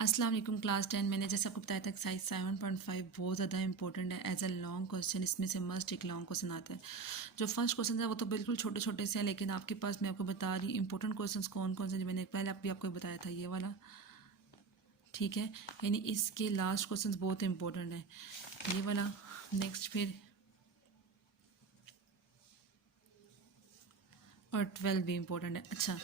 अस्सलाम वालेकुम क्लास 10। मैंने जैसे आपको बताया था एक्सरसाइज 7.5 बहुत ज़्यादा इंपॉर्टेंट है एज अ लॉन्ग क्वेश्चन। इसमें से मस्ट एक लॉन्ग क्वेश्चन आता है। जो फर्स्ट क्वेश्चन है वो तो बिल्कुल छोटे छोटे से हैं, लेकिन आपके पास मैं आपको बता रही हूँ इंपॉर्टेंट क्वेश्चन कौन कौन से जो मैंने पहले भी आपको बताया था ये वाला, ठीक है। यानी इसके लास्ट क्वेश्चन बहुत इंपॉर्टेंट है, ये वाला। नेक्स्ट फिर और 12 भी इम्पोर्टेंट है। अच्छा,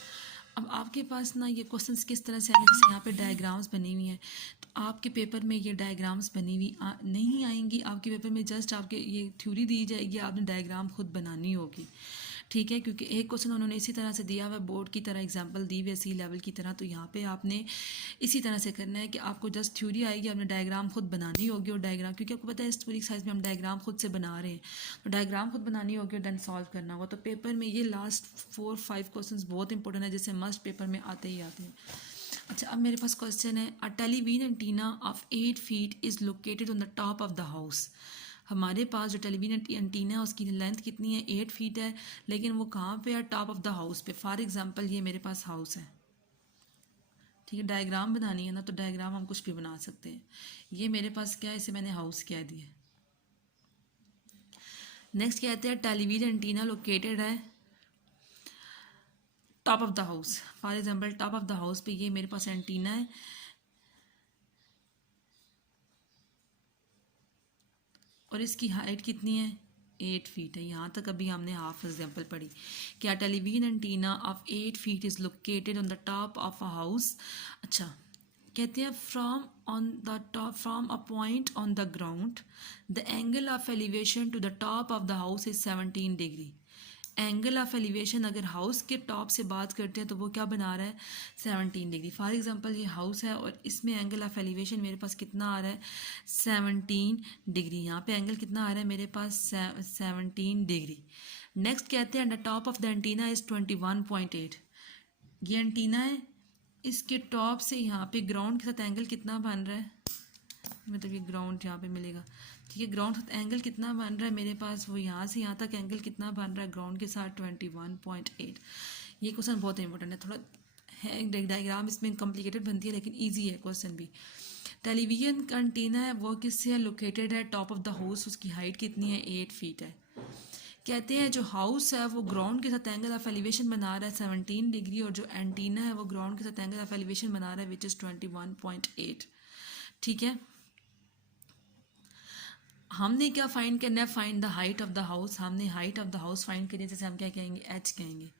अब आपके पास ना ये क्वेश्चंस किस तरह से आएंगे, जैसे यहाँ पे डायग्राम्स बनी हुई हैं, तो आपके पेपर में ये डायग्राम्स बनी हुई नहीं आएंगी। आपके पेपर में जस्ट आपके ये थ्योरी दी जाएगी, आपने डायग्राम खुद बनानी होगी, ठीक है। क्योंकि एक क्वेश्चन उन्होंने इसी तरह से दिया हुआ है, बोर्ड की तरह एग्जाम्पल दी हुई है सी लेवल की तरह। तो यहाँ पे आपने इसी तरह से करना है कि आपको जस्ट थ्योरी आएगी, आपने डायग्राम खुद बनानी होगी। और डायग्राम क्योंकि आपको पता है इस पूरी साइज में हम डायग्राम खुद से बना रहे हैं, तो डायग्राम खुद बनानी होगी और देन सॉल्व करना होगा। तो पेपर में ये लास्ट 4-5 क्वेश्चन बहुत इंपॉर्टेंट है, जैसे मस्ट पेपर में आते ही आते हैं। अच्छा, अब मेरे पास क्वेश्चन है, a television antenna of 8 feet is located on the top of the house. हमारे पास जो टेलीविजन एंटीना है उसकी लेंथ कितनी है, 8 फीट है, लेकिन वो कहाँ पे है, टॉप ऑफ द हाउस पे। फॉर एग्जांपल ये मेरे पास हाउस है, ठीक है। डायग्राम बनानी है ना, तो डायग्राम हम कुछ भी बना सकते हैं। ये मेरे पास क्या है, इसे मैंने हाउस कह दिया। नेक्स्ट कहते हैं टेलीविजन एंटीना लोकेटेड है top of the house. For example top of the house पे ये मेरे पास एंटीना है और इसकी हाइट कितनी है, 8 फीट है। यहाँ तक अभी हमने हाफ एग्जाम्पल पढ़ी। क्या television antenna of 8 feet is located on the top of a house. अच्छा, कहते हैं from a point on the ground the angle of elevation to the top of the house is 17 degree. Angle of elevation अगर house के top से बात करते हैं तो वो क्या बना रहा है, 17 डिग्री। फॉर एग्जांपल ये हाउस है और इसमें एंगल ऑफ एलिवेशन मेरे पास कितना आ रहा है, 17 डिग्री। यहाँ पे एंगल कितना आ रहा है मेरे पास, 17 डिग्री। नेक्स्ट कहते हैं the top of the antenna is 21.8। ये एंटीना है, इसके टॉप से यहाँ पे ग्राउंड के साथ एंगल कितना बन रहा है, मतलब ये ग्राउंड यहाँ पे मिलेगा, ठीक है। ग्राउंड के साथ एंगल कितना बन रहा है मेरे पास, वो यहाँ से यहाँ तक एंगल कितना बन रहा है ग्राउंड के साथ, 21.8। ये क्वेश्चन बहुत इंपॉर्टेंट है, थोड़ा है डायग्राम इसमें कॉम्प्लिकेटेड बनती है लेकिन ईजी है क्वेश्चन भी। टेलीविजन का एंटीना है वो किससे लोकेटेड है, टॉप ऑफ द हाउस। उसकी हाइट कितनी है, 8 फीट है। कहते हैं जो हाउस है वो ग्राउंड के साथ एंगल ऑफ एलिवेशन बना रहा है 17 डिग्री, और जो एंटीना है वो ग्राउंड के साथ एंगल ऑफ एलिवेशन बना रहा है विच इज़ 21.8, ठीक है। हमने क्या फाइंड करना है, find the height of the house. हमने height of the house find करिए, जैसे हम क्या कहेंगे, एच कहेंगे।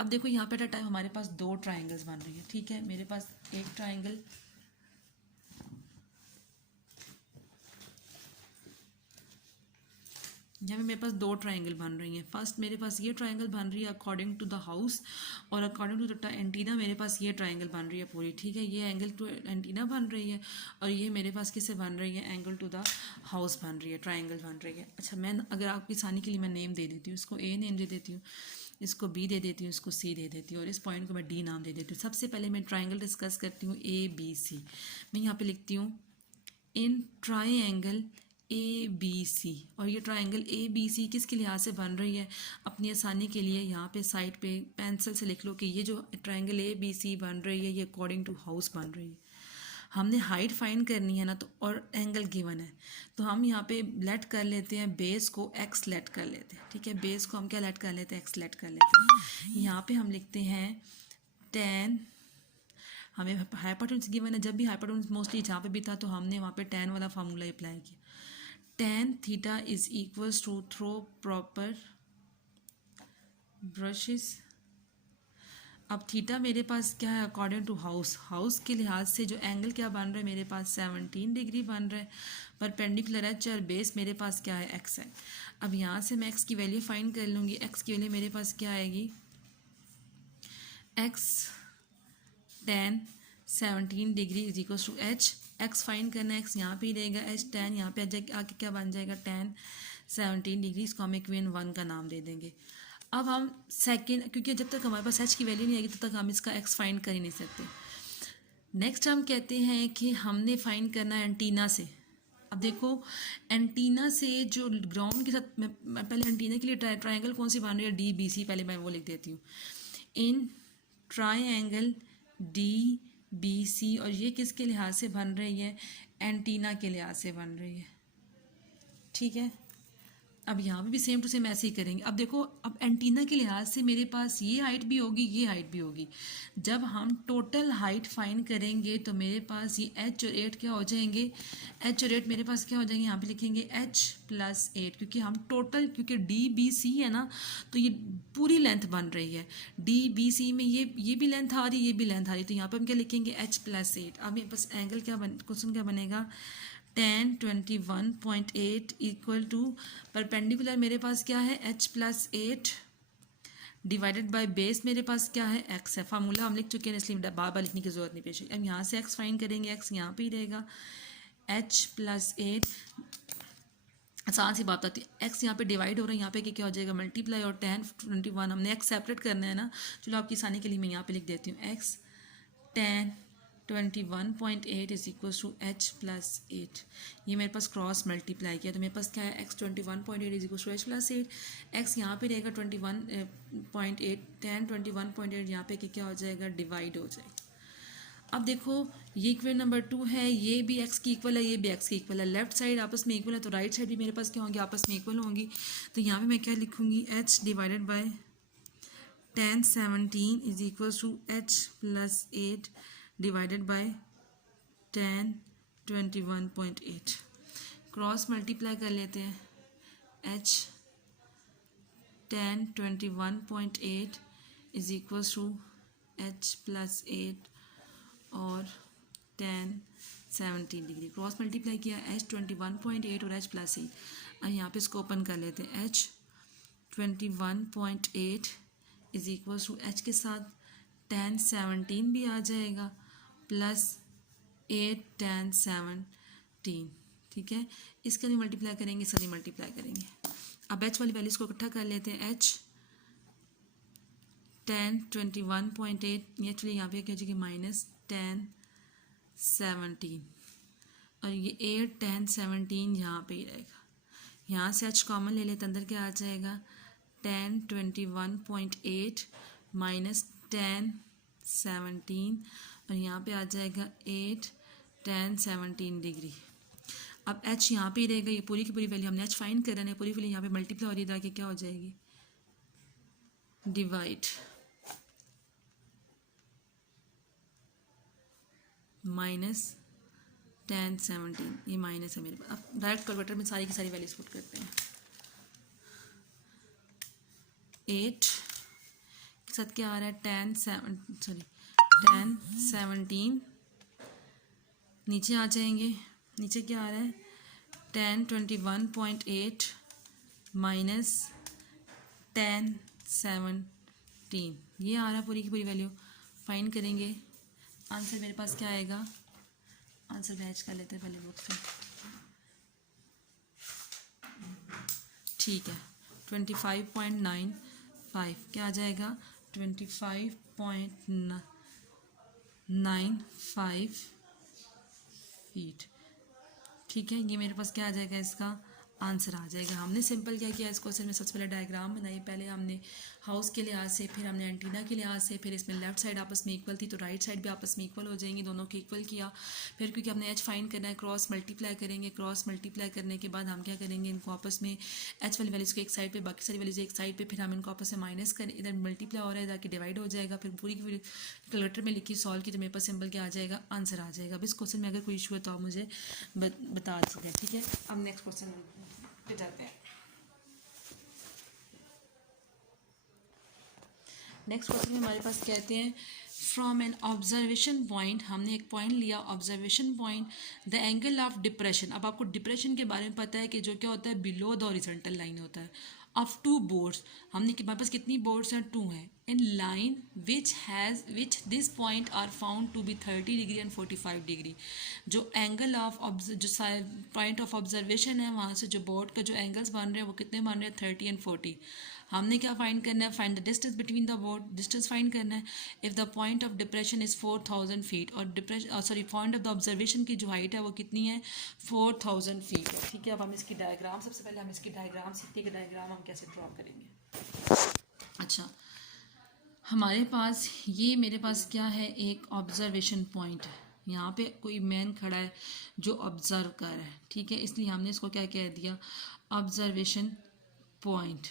अब देखो यहाँ पे टाइम हमारे पास 2 ट्राइंगल्स बन रही है, ठीक है। मेरे पास एक ट्राइंगल, यहाँ पे मेरे पास 2 ट्राइंगल बन रही हैं। फर्स्ट मेरे पास ये ट्राइंगल बन रही है अकॉर्डिंग टू द हाउस, और अकॉर्डिंग टू द एंटीना मेरे पास ये ट्राइंगल बन रही है पूरी, ठीक है। ये एंगल टू एंटीना बन रही है और ये मेरे पास किससे बन रही है, एंगल टू द हाउस बन रही है, ट्राइंगल बन रही है। अच्छा, मैं अगर आपकी आसानी के लिए मैं नेम दे देती हूँ, इसको ए नेम दे देती हूँ, इसको बी दे देती हूँ, इसको सी दे देती हूँ और इस पॉइंट को मैं डी नाम दे देती हूँ। सबसे पहले मैं ट्राइंगल डिस्कस करती हूँ ABC। मैं यहाँ पे लिखती हूँ इन ट्राइंगल ABC, और ये ट्राइंगल ABC किसके लिहाज से बन रही है, अपनी आसानी के लिए यहाँ पे साइड पे पेंसिल से लिख लो कि ये जो ट्राइंगल ABC बन रही है ये अकॉर्डिंग टू हाउस बन रही है। हमने हाइट फाइंड करनी है ना, तो और एंगल गिवन है, तो हम यहाँ पे लेट कर लेते हैं बेस को x लेट कर लेते हैं, ठीक है। बेस को हम क्या लेट कर लेते हैं, x लेट कर लेते हैं। यहाँ पे हम लिखते हैं 10, हमें हाइपोटेन्यूस गिवन है। जब भी हाइपोटेन्यूस मोस्टली जहाँ पे भी था तो हमने वहाँ पे tan वाला फार्मूला अप्लाई किया। tan theta is equals to throw proper brushes. अब थीटा मेरे पास क्या है, अकॉर्डिंग टू हाउस, हाउस के लिहाज से जो एंगल क्या बन रहा है मेरे पास, 17 डिग्री बन रहा है। परपेंडिकुलर एच और बेस मेरे पास क्या है, एक्स है। अब यहाँ से मैं एक्स की वैल्यू फाइंड कर लूँगी। एक्स की वैल्यू मेरे पास क्या आएगी, X tan 17 degree is equal to H. X find करना है, एक्स यहाँ पे ही रहेगा, एच tan यहाँ पे आके क्या बन जाएगा, tan 17 डिग्री। इसको हम इक्वेशन 1 का नाम दे देंगे। अब हम सेकेंड, क्योंकि जब तक हमारे पास एच की वैल्यू नहीं आएगी तब तक हम इसका एक्स फाइंड कर ही नहीं सकते। नेक्स्ट हम कहते हैं कि हमने फाइंड करना है एंटीना से। अब देखो एंटीना से जो ग्राउंड के साथ, मैं पहले एंटीना के लिए ट्राइंगल कौन सी बन रही है, DBC, पहले मैं वो लिख देती हूँ। इन ट्राइंगल बी सी, और ये किसके लिहाज से बन रही है, एंटीना के लिहाज से बन रही है। ठीक है, अब यहाँ पे भी सेम टू सेम ऐसे ही करेंगे। अब देखो, अब एंटीना के लिहाज से मेरे पास ये हाइट भी होगी, ये हाइट भी होगी। जब हम टोटल हाइट फाइंड करेंगे तो मेरे पास ये एच और 8 क्या हो जाएंगे, एच और 8 मेरे पास क्या हो जाएंगे, यहाँ पे लिखेंगे एच प्लस 8, क्योंकि हम टोटल, क्योंकि डी बी सी है ना, तो ये पूरी लेंथ बन रही है। डी बी सी में ये भी लेंथ आ रही है, ये भी लेंथ आ रही है, तो यहाँ पर हम क्या लिखेंगे, एच प्लस 8। अब मेरे पास एंगल क्या क्वेश्चन क्या बनेगा, 10 21.8 इक्वल टू परपेंडिकुलर मेरे पास क्या है, h plus 8 divided by base मेरे पास क्या है, x है। फार्मूला हम लिख चुके हैं, इसलिए बार बार लिखने की जरूरत नहीं पेश। अब यहाँ से x फाइंड करेंगे, x यहाँ पे ही रहेगा, h प्लस 8। आसान सी बात आती है, x यहाँ पे डिवाइड हो रहा है, यहाँ पे क्या हो जाएगा, मल्टीप्लाई, और 10 21 हमने x सेपरेट करना है ना, चलो आपकी आसानी के लिए मैं यहाँ पे लिख देती हूँ, x 10 21.8 is equal to H plus 8। ये मेरे पास क्रॉस मल्टीप्लाई किया तो मेरे पास क्या है, x 21.8 is equal to H plus 8। x यहाँ पे रहेगा 21.8, 10 21.8 यहाँ पे क्या हो जाएगा, डिवाइड हो जाएगा। अब देखो, ये इक्वेशन नंबर 2 है, ये भी x की इक्वल है, ये भी x की इक्वल है। लेफ्ट साइड आपस में इक्वल है तो राइट साइड भी मेरे पास क्या होंगी, आपस में इक्वल होंगी। तो यहाँ पे मैं क्या लिखूँगी, h divided by 10 17 is equal to H plus 8 divided by 10 21.8। Cross multiply कर लेते हैं, h 10 21.8 is equal to h plus 8 और 10 17 डिग्री। क्रॉस मल्टीप्लाई किया, h 21.8 और h प्लस 8। अब यहाँ पे इसको ओपन कर लेते हैं, h 21.8 is equal to h के साथ 10 17 भी आ जाएगा, प्लस 8 10 17। ठीक है, इसका भी मल्टीप्लाई करेंगे, इसका भी मल्टीप्लाई करेंगे। अब h वाली वैल्यूज़ को इकट्ठा कर लेते हैं, h 10 21.8 ये चलिए यहाँ पे क्या हो जाएगी, माइनस 10 17, और ये 8 10 17 यहाँ पे ही रहेगा। यहाँ से h कॉमन ले लेते, अंदर क्या आ जाएगा, 10 21.8 माइनस 10 17, और यहाँ पे आ जाएगा 8 10 17 डिग्री। अब h यहाँ पे ही रहेगा, ये पूरी की पूरी वैल्यू हमने h फाइंड कर रहे हैं, पूरी वैल्यू यहाँ पे मल्टीप्लाई हो रही है, क्या हो जाएगी, डिवाइड माइनस 10 17, ये माइनस है मेरे पास। अब डायरेक्ट कैलकुलेटर में सारी की सारी वैल्यूज पुट करते हैं, 8 के साथ क्या आ रहा है, 10 17 नीचे आ जाएंगे, नीचे क्या आ रहा है, 10 21.8 माइनस 10 17, ये आ रहा है पूरी की पूरी वैल्यू। फाइंड करेंगे, आंसर मेरे पास क्या आएगा, आंसर मैच कर लेते हैं पहले बुक से। ठीक है, 25.95 क्या आ जाएगा, 25.95 फीट। ठीक है, ये मेरे पास क्या आ जाएगा, इसका आंसर आ जाएगा। हमने सिंपल क्या किया, इस क्वेश्चन में सबसे पहले डायग्राम बनाई, पहले हमने हाउस के लिहाज से, फिर हमने एंटीना के लिहाज से, फिर इसमें लेफ्ट साइड आपस में इक्वल थी तो राइट साइड भी आपस में इक्वल हो जाएंगी, दोनों को इक्वल किया। फिर क्योंकि हमने एच फाइंड करना है, क्रॉस मल्टीप्लाई करेंगे, क्रॉस मल्टीप्लाई करने के बाद हम क्या करेंगे, इनको आपस में एच वाली वैल्यूज़ को एक साइड पे, बाकी सारी वैल्यूज़ एक साइड पे, फिर हम इनको आपस में माइनस करें, इधर मल्टीप्लाई हो रहा है ताकि डिवाइड हो जाएगा, फिर पूरी की पूरी कैलकुलेटर में लिखी सॉल्व की तो मेरे पास सिंपल क्या आ जाएगा, आंसर आ जाएगा। अब इस क्वेश्चन में अगर कोई इशू है तो आप मुझे बता दीजिएगा। ठीक है, अब नेक्स्ट क्वेश्चन पे जाते हैं। नेक्स्ट क्वेश्चन में हमारे पास कहते हैं, फ्रॉम एन ऑब्जर्वेशन पॉइंट, हमने एक पॉइंट लिया observation point, the angle of depression. अब आपको डिप्रेशन के बारे में पता है कि जो क्या होता है, बिलो द हॉरिजॉन्टल लाइन होता है, ऑफ टू बोर्ड्स। हमने हमारे पास कितनी बोर्ड्स हैं, 2 हैं, in line which this point are found to be 30 degree and 45 degree. जो एंगल ऑफ जो पॉइंट ऑफ ऑब्जर्वेशन है, वहाँ से जो बोर्ड का जो एंगल्स बन रहे हैं वो कितने बन रहे हैं, 30 एंड 40। हमने क्या फाइंड करना है, find the distance between the board, distance find करना है। If the point of depression is 4000 feet, और पॉइंट ऑफ द ऑब्जर्वेशन की जो हाइट है वो कितनी है, 4000 फीट है। ठीक है, अब हम इसकी डायग्राम, सबसे पहले हम इसकी डायग्राम सीखते हैं कि डायग्राम हम कैसे ड्रॉ करेंगे। अच्छा, हमारे पास ये मेरे पास क्या है, एक ऑब्जर्वेशन पॉइंट है। यहाँ पे कोई मैन खड़ा है जो ऑब्जर्व कर रहा है, ठीक है, इसलिए हमने इसको क्या कह दिया, ऑब्जर्वेशन पॉइंट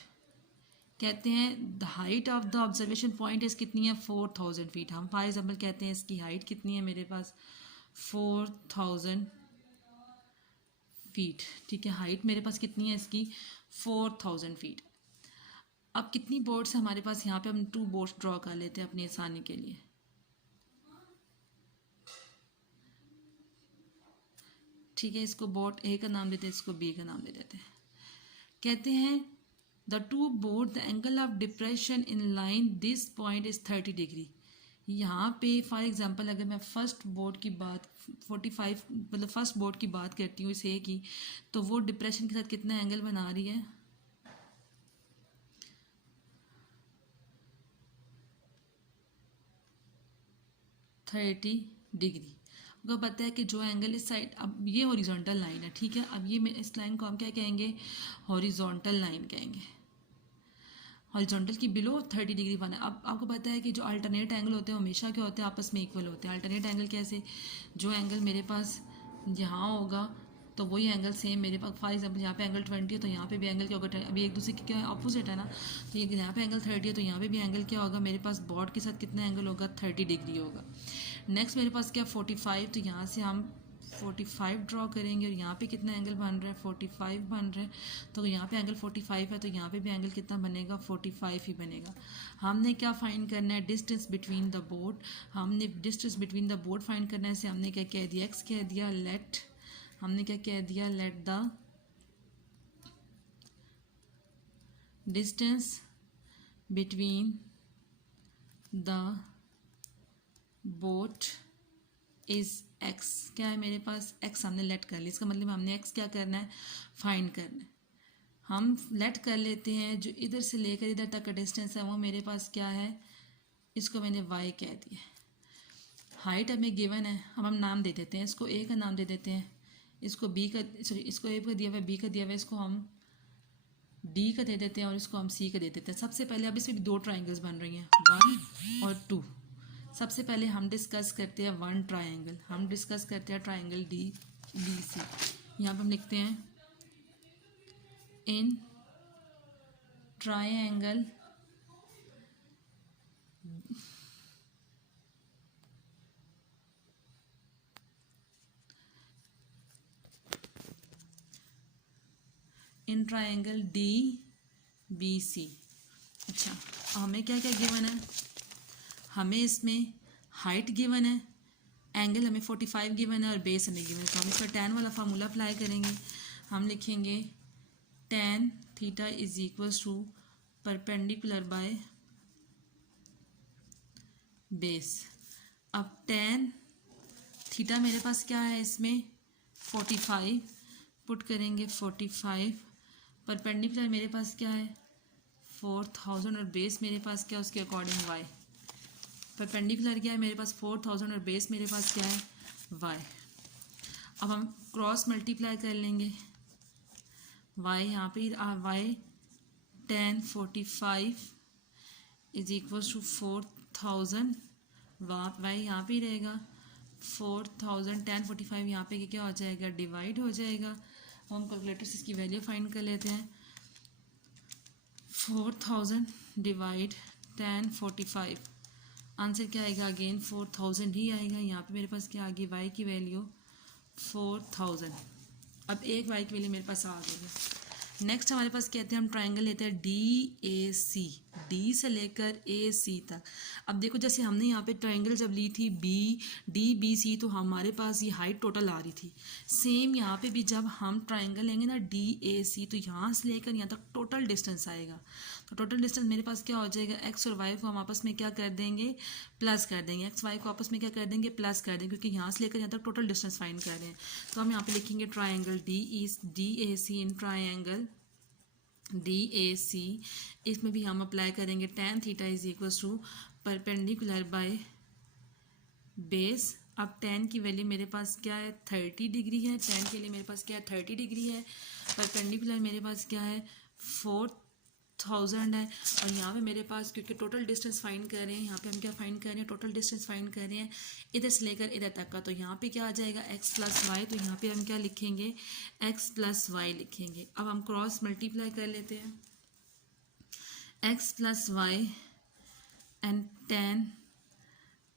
कहते हैं। The height of the observation point इस कितनी है, 4000 फीट। हम फॉर एग्जाम्पल कहते हैं इसकी हाइट कितनी है मेरे पास, 4000 फीट, ठीक है, हाइट मेरे पास कितनी है इसकी, 4000 फीट। अब कितनी बोर्ड्स है हमारे पास, यहाँ पे हम 2 बोर्ड्स ड्रॉ कर लेते हैं अपनी आसानी के लिए। ठीक है, इसको बोर्ड ए का नाम देते हैं, इसको बी का नाम दे देते हैं। कहते हैं the two board the angle of depression in line this point is 30 degree. यहाँ पे फॉर एग्जांपल अगर मैं फर्स्ट बोर्ड की बात 45 मतलब फर्स्ट बोर्ड की बात करती हूँ इस ए की, तो वो डिप्रेशन के साथ कितना एंगल बना रही है, 30 डिग्री। आपको पता है कि जो एंगल इस साइड, अब ये हॉरिजॉन्टल लाइन है, ठीक है, अब ये इस लाइन को हम क्या कहेंगे, हॉरिजॉन्टल लाइन कहेंगे। हॉरिजॉन्टल की बिलो 30 डिग्री बना। अब आपको पता है कि जो अल्टरनेट एंगल होते हैं हमेशा क्या होते हैं, आपस में इक्वल होते हैं। अल्टरनेट एंगल कैसे, जो एंगल मेरे पास यहाँ होगा तो वही एंगल सेम मेरे पास, फॉर एग्जाम्पल यहाँ पे एंगल 20 है तो यहाँ पे भी एंगल क्या होगा, अभी एक दूसरे की क्या अपोजिट है ना, तो ये यहाँ पे एंगल 30 है तो यहाँ पे भी एंगल क्या होगा, मेरे पास बॉर्ड के साथ कितना एंगल होगा, 30 डिग्री होगा। नेक्स्ट मेरे पास क्या 45, तो यहाँ से हम 45 ड्रॉ करेंगे और यहाँ पे कितना एंगल बन रहा है, 45 बन रहा है, तो यहाँ पे एंगल 45 है तो यहाँ पे भी एंगल कितना बनेगा, 45 ही बनेगा। हमने क्या फाइंड करना है, डिस्टेंस बिटवीन द बोर्ड। हमने distance between the board find करना है, से हमने क्या कह दिया, एक्स कह दिया, लेट हमने क्या कह दिया, let the distance between the boat is x. क्या है मेरे पास, एक्स हमने लेट कर लिया, इसका मतलब हमने एक्स क्या करना है, फाइंड करना है। हम लेट कर लेते हैं जो इधर से लेकर इधर तक का डिस्टेंस है वो मेरे पास क्या है, इसको मैंने वाई कह दिया। हाइट हमें गिवन है, हम नाम दे देते हैं, इसको ए का नाम दे देते हैं, इसको बी का, सॉरी इसको ए का दिया हुआ है, बी का दिया हुआ है, इसको हम डी का दे देते हैं और इसको हम सी का दे देते हैं। सबसे पहले अब इसमें 2 ट्राइंगल्स बन रही हैं, 1 और 2। सबसे पहले हम डिस्कस करते हैं 1 ट्राइंगल, हम डिस्कस करते हैं ट्राइंगल डी बी सी। यहाँ पर हम लिखते हैं in triangle in triangle D B C. अच्छा, हमें क्या क्या गिवन है, हमें इसमें हाइट गिवन है, एंगल हमें 45 गिवन है और बेस हमें गिवन है। तो हम इसका tan वाला फार्मूला अप्लाई करेंगे। हम लिखेंगे tan theta is equals to perpendicular by base. अब tan थीटा मेरे पास क्या है, इसमें 45 पुट करेंगे, 45 परपेंडिकुलर मेरे पास क्या है 4000 और बेस मेरे पास क्या उसके अकॉर्डिंग y। परपेंडिकुलर क्या है मेरे पास 4000 और बेस मेरे पास क्या है y। अब हम क्रॉस मल्टीप्लाई कर लेंगे, y यहाँ पे y tan 45 is equals to 4000, y यहाँ पे ही रहेगा 4000, tan 45 यहाँ पे क्या हो जाएगा, डिवाइड हो जाएगा। हम कैलकुलेटर से इसकी वैल्यू फाइंड कर लेते हैं, 4000 डिवाइड tan 45, आंसर क्या आएगा, अगेन 4000 ही आएगा। यहाँ पे मेरे पास क्या आ गई, y की वैल्यू 4000। अब एक y की वैल्यू मेरे पास आ गई है। नेक्स्ट हमारे पास कहते हैं, हम ट्राइंगल लेते हैं डी ए सी, डी से लेकर ए सी तक। अब देखो जैसे हमने यहाँ पे ट्राइंगल जब ली थी डी बी सी, तो हमारे पास ये हाइट टोटल आ रही थी। सेम यहाँ पे भी जब हम ट्राइंगल लेंगे ना डी ए सी, तो यहाँ से लेकर यहाँ तक टोटल डिस्टेंस आएगा। तो टोटल डिस्टेंस मेरे पास क्या हो जाएगा, एक्स और वाई को हम आपस में क्या कर देंगे, प्लस कर देंगे। एक्स वाई को आपस में क्या कर देंगे, प्लस कर देंगे, क्योंकि यहाँ से लेकर यहाँ तक टोटल डिस्टेंस फाइंड कर रहे हैं। तो हम यहाँ पे लिखेंगे triangle D A C, in triangle D A C, इसमें भी हम अप्लाई करेंगे tan theta is equals to perpendicular by base. अब tan की वैल्यू मेरे पास क्या है 30 डिग्री है, tan के लिए मेरे पास क्या है 30 डिग्री है। परपेंडिकुलर मेरे पास क्या है 1000 है, और यहाँ पे मेरे पास क्योंकि टोटल डिस्टेंस फाइंड कर रहे हैं, यहाँ पे हम क्या फाइंड कर रहे हैं, टोटल डिस्टेंस फाइंड कर रहे हैं इधर से लेकर इधर तक का। तो यहाँ पे क्या आ जाएगा, x प्लस वाई। तो यहाँ पे हम क्या लिखेंगे, x प्लस वाई लिखेंगे। अब हम क्रॉस मल्टीप्लाई कर लेते हैं, x plus Y and tan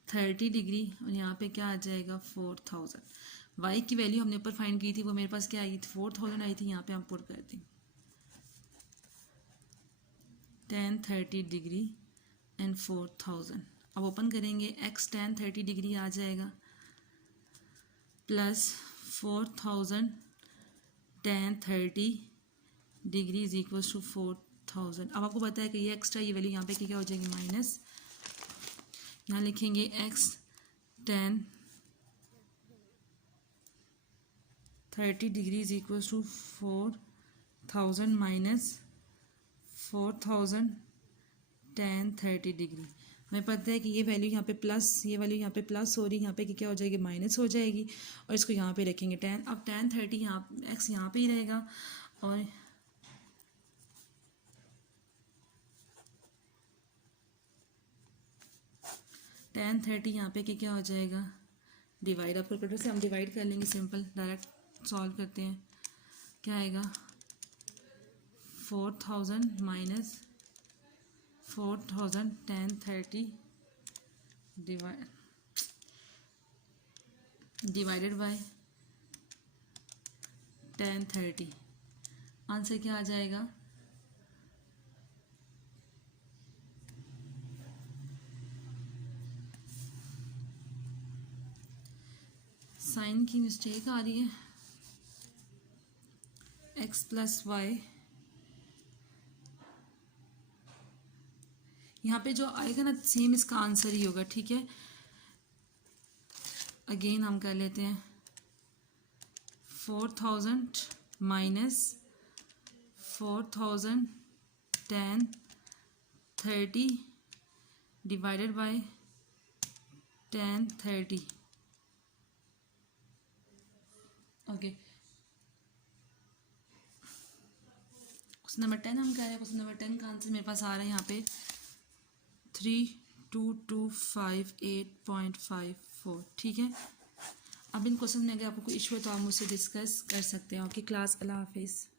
30 degree, और यहाँ पे क्या आ जाएगा 4000। y की वैल्यू हमने ऊपर फाइंड की थी, वो मेरे पास क्या आई थी 4000 आई थी, यहाँ पे हम पुट कर दें tan 30 डिग्री एंड 4000। अब ओपन करेंगे, x tan 30 डिग्री आ जाएगा plus 4000 tan 30 degree is equal to 4000। अब आपको पता है कि ये एक्स्ट्रा ये वैल्यू यहाँ पे क्या हो जाएगी माइनस, यहाँ लिखेंगे x tan 30 degree is equal to 4000 minus 4000 tan 30 degree. हमें पता है कि ये वैल्यू यहाँ पे प्लस, ये वैल्यू यहाँ पे प्लस हो रही है, यहाँ पे क्या हो जाएगी माइनस हो जाएगी, और इसको यहाँ पे रखेंगे tan। अब tan 30 यहाँ x यहाँ पे ही रहेगा, और tan 30 यहाँ पे क्या हो जाएगा डिवाइड। अब कैलकुलेटर से हम डिवाइड कर लेंगे, सिंपल डायरेक्ट सॉल्व करते हैं। क्या आएगा 4000 minus 4000 tan 30 divided by tan 30। Answer क्या आ जाएगा, साइन की मिस्टेक आ रही है, x प्लस वाई, यहाँ पे जो आएगा ना सेम इसका आंसर ही होगा, ठीक है। अगेन हम कर लेते हैं 4000 minus 4000 tan 30 divided by tan 30। Okay, question number 10 हम कह रहे हैं। क्वेश्चन नंबर 10 का आंसर मेरे पास आ रहा है यहाँ पे 3228.54, ठीक है। अब इन क्वेश्चन में अगर आपको कोई इशू है तो आप मुझसे डिस्कस कर सकते हैं। ओके क्लास, अल्लाह हाफिज़।